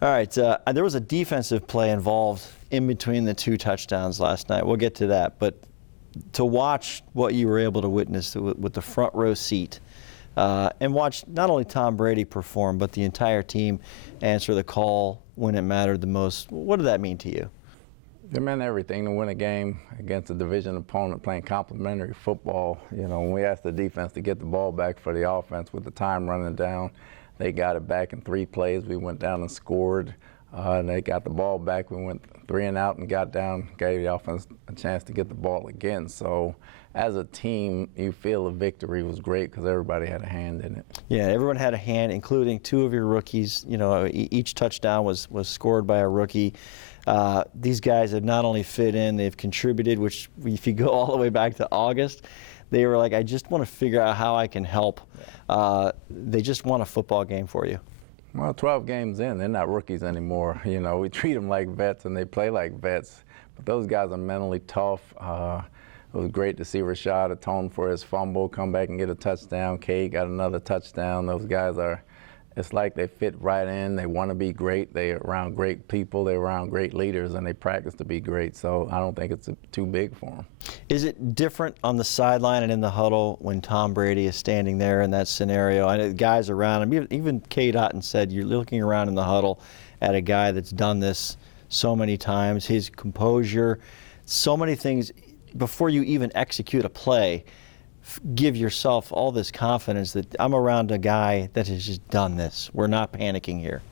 All right, there was a defensive play involved in between the two touchdowns last night. We'll get to that, but to watch what you were able to witness with the front row seat and watch not only Tom Brady perform, but the entire team answer the call when it mattered the most, what did that mean to you? It meant everything to win a game against a division opponent playing complementary football. You know, when we asked the defense to get the ball back for the offense with the time running down, they got it back in 3 plays. We went down and scored, and they got the ball back. We went 3 and out and got down, gave the offense a chance to get the ball again. So as a team, you feel the victory was great because everybody had a hand in it. Yeah, everyone had a hand, including 2 of your rookies. You know, each touchdown was scored by a rookie. These guys have not only fit in, they've contributed, which if you go all the way back to August, they were like, I just want to figure out how I can help. They just won a football game for you. Well, 12 games in, they're not rookies anymore. You know, we treat them like vets and they play like vets. But those guys are mentally tough. It was great to see Rashad atone for his fumble, come back and get a touchdown. Cade got another touchdown. Those guys are, it's like they fit right in. They want to be great. They're around great people. They're around great leaders, and they practice to be great. So I don't think it's too big for them. Is it different on the sideline and in the huddle when Tom Brady is standing there in that scenario? I know guys around him, even Cade Otton said, you're looking around in the huddle at a guy that's done this so many times, his composure, so many things. Before you even execute a play, give yourself all this confidence that I'm around a guy that has just done this. We're not panicking here.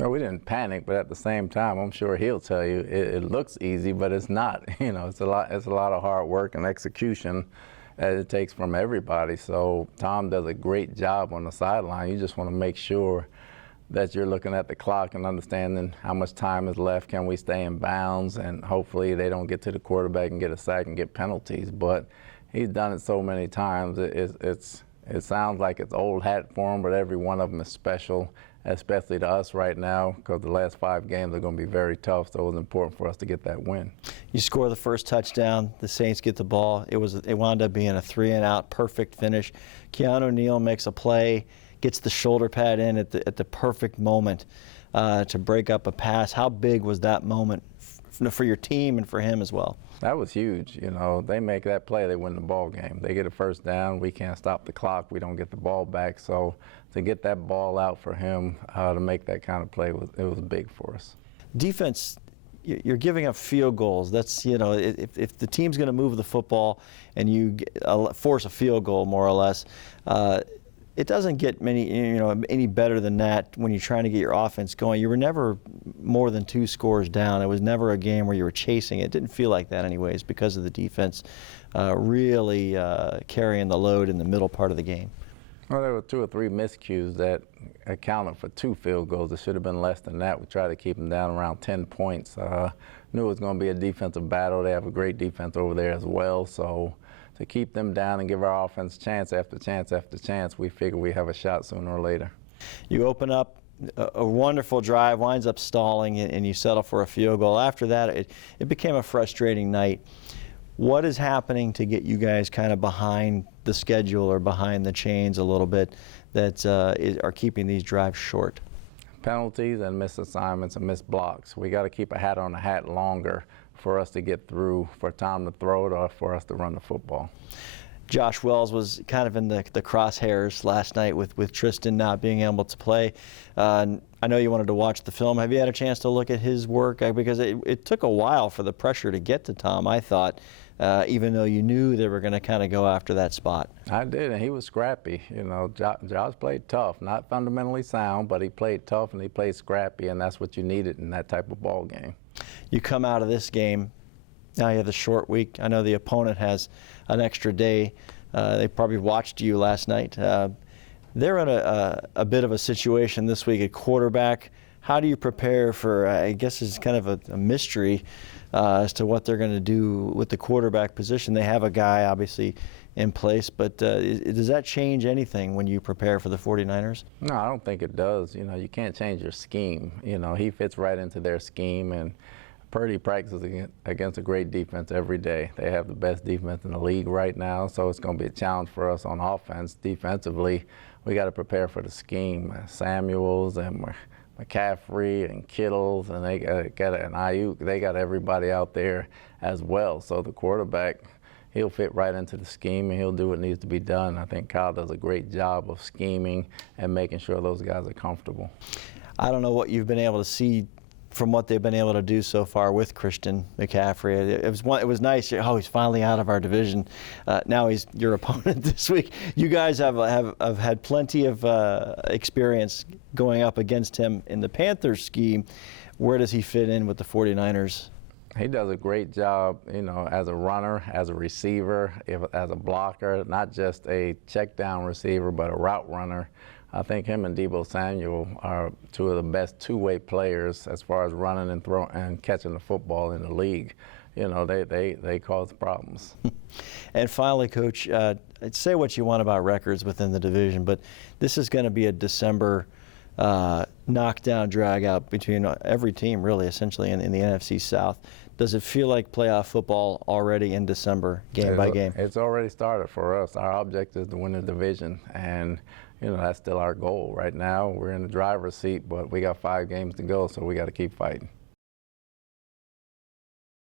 No, we didn't panic, but at the same time, I'm sure he'll tell you it looks easy, but it's not. You know, it's a lot of hard work and execution that it takes from everybody. So Tom does a great job on the sideline. You just want to make sure that you're looking at the clock and understanding how much time is left. Can we stay in bounds? And hopefully they don't get to the quarterback and get a sack and get penalties. But he's done it so many times. It sounds like it's old hat for him, but every one of them is special, especially to us right now, because the last 5 games are going to be very tough. So it was important for us to get that win. You score the first touchdown. The Saints get the ball. It wound up being a 3-and-out, perfect finish. Keanu Neal makes a play, gets the shoulder pad in at the perfect moment to break up a pass. How big was that moment for your team and for him as well? That was huge. You know, they make that play, they win the ball game. They get a first down, we can't stop the clock, we don't get the ball back. So to get that ball out for him to make that kind of play, it was big for us. Defense, you're giving up field goals. That's, you know, if the team's going to move the football and you force a field goal more or less, it doesn't get any better than that when you're trying to get your offense going. You were never more than 2 scores down. It was never a game where you were chasing it. It didn't feel like that anyways because of the defense really carrying the load in the middle part of the game. Well, there were 2 or 3 miscues that accounted for 2 field goals. It should have been less than that. We tried to keep them down around 10 points. Knew it was going to be a defensive battle. They have a great defense over there as well. So to keep them down and give our offense chance after chance after chance, we figure we have a shot sooner or later. You open up a wonderful drive, winds up stalling, and you settle for a field goal. After that, it became a frustrating night. What is happening to get you guys kind of behind the schedule or behind the chains a little bit that are keeping these drives short? Penalties and missed assignments and missed blocks. We got to keep a hat on a hat longer for us to get through, for Tom to throw it or for us to run the football. Josh Wells was kind of in the crosshairs last night with Tristan not being able to play. I know you wanted to watch the film. Have you had a chance to look at his work? Because it took a while for the pressure to get to Tom, I thought, even though you knew they were going to kind of go after that spot. I did, and he was scrappy. You know, Josh played tough, not fundamentally sound, but he played tough and he played scrappy, and that's what you needed in that type of ball game. You come out of this game, now you have the short week. I know the opponent has an extra day. They probably watched you last night. They're in a bit of a situation this week at quarterback. How do you prepare for, I guess it's kind of a mystery as to what they're going to do with the quarterback position. They have a guy obviously in place, but does that change anything when you prepare for the 49ers? No, I don't think it does. You know, you can't change your scheme. You know, he fits right into their scheme, and Purdy practices against a great defense every day. They have the best defense in the league right now, so it's going to be a challenge for us on offense. Defensively, we got to prepare for the scheme. Samuels and McCaffrey and Kittles, and they got an Ayuk. They got everybody out there as well. So the quarterback, he'll fit right into the scheme, and he'll do what needs to be done. I think Kyle does a great job of scheming and making sure those guys are comfortable. I don't know what you've been able to see from what they've been able to do so far with Christian McCaffrey. It was nice. Oh, he's finally out of our division. Now he's your opponent this week. You guys have had plenty of experience going up against him in the Panthers scheme. Where does he fit in with the 49ers? He does a great job, you know, as a runner, as a receiver, as a blocker, not just a check down receiver, but a route runner. I think him and Deebo Samuel are two of the best two-way players as far as running and throwing and catching the football in the league. You know, they cause problems. And finally, Coach, say what you want about records within the division, but this is going to be a December knockdown, drag out between every team, really, essentially, in the NFC South. Does it feel like playoff football already in December, game by game? It's already started for us. Our objective is to win the division, and you know that's still our goal. Right now, we're in the driver's seat, but we got 5 games to go, so we got to keep fighting.